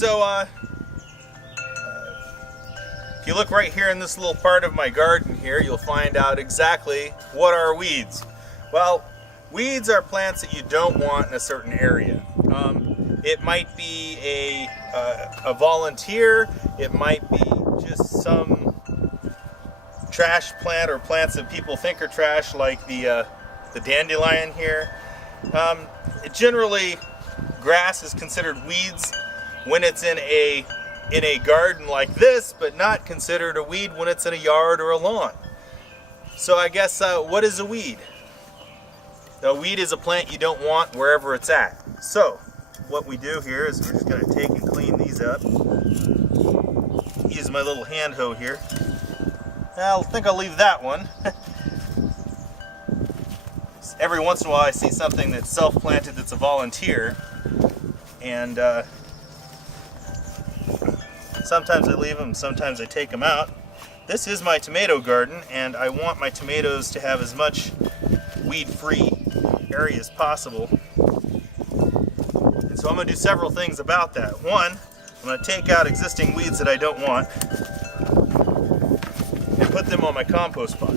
So, if you look right here in this little part of my garden here, you'll find out exactly what are weeds. Well, weeds are plants that you don't want in a certain area. It might be a volunteer, it might be just some trash plant or plants that people think are trash, like the dandelion here. Generally, grass is considered weeds when it's in a garden like this, but not considered a weed when it's in a yard or a lawn. So I guess what is a weed? A weed is a plant you don't want wherever it's at. So what we do here is we're just going to take and clean these up. Use my little hand hoe here. I think I'll leave that one. Every once in a while I see something that's self-planted that's a volunteer, and sometimes I leave them, sometimes I take them out. This is my tomato garden, and I want my tomatoes to have as much weed-free area as possible. And so I'm going to do several things about that. One, I'm going to take out existing weeds that I don't want and put them on my compost pile.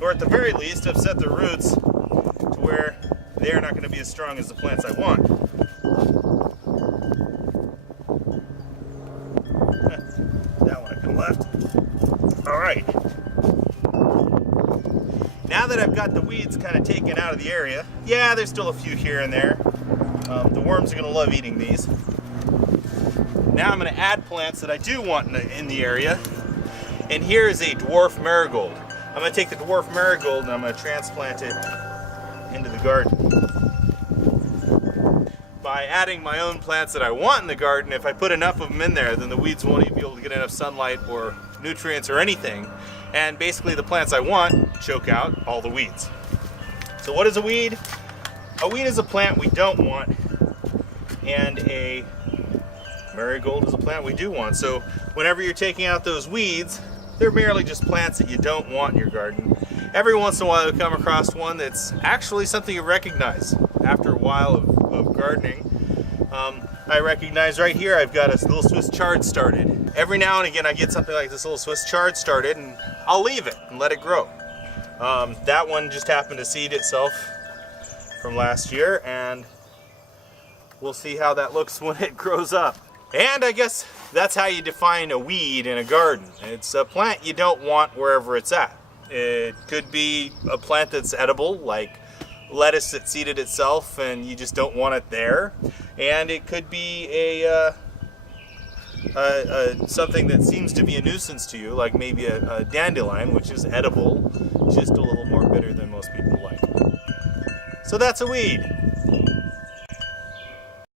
Or at the very least, I've set the roots to where they're not going to be as strong as the plants I want. That one I can left. Alright. Now that I've got the weeds kind of taken out of the area, yeah, there's still a few here and there. The worms are going to love eating these. Now I'm going to add plants that I do want in the area. And here is a dwarf marigold. I'm going to take the dwarf marigold and I'm going to transplant it into the garden. By adding my own plants that I want in the garden, if I put enough of them in there, then the weeds won't even be able to get enough sunlight or nutrients or anything. And basically the plants I want choke out all the weeds. So what is a weed? A weed is a plant we don't want, and a marigold is a plant we do want. So whenever you're taking out those weeds, they're merely just plants that you don't want in your garden. Every once in a while you'll come across one that's actually something you recognize. After a while of gardening, I recognize right here I've got a little Swiss chard started. Every now and again I get something like this little Swiss chard started, and I'll leave it and let it grow. That one just happened to seed itself from last year, and we'll see how that looks when it grows up. And I guess that's how you define a weed in a garden. It's a plant you don't want wherever it's at. It could be a plant that's edible, like lettuce that seeded itself and you just don't want it there. And it could be something that seems to be a nuisance to you, like maybe a dandelion, which is edible, just a little more bitter than most people like. So that's a weed.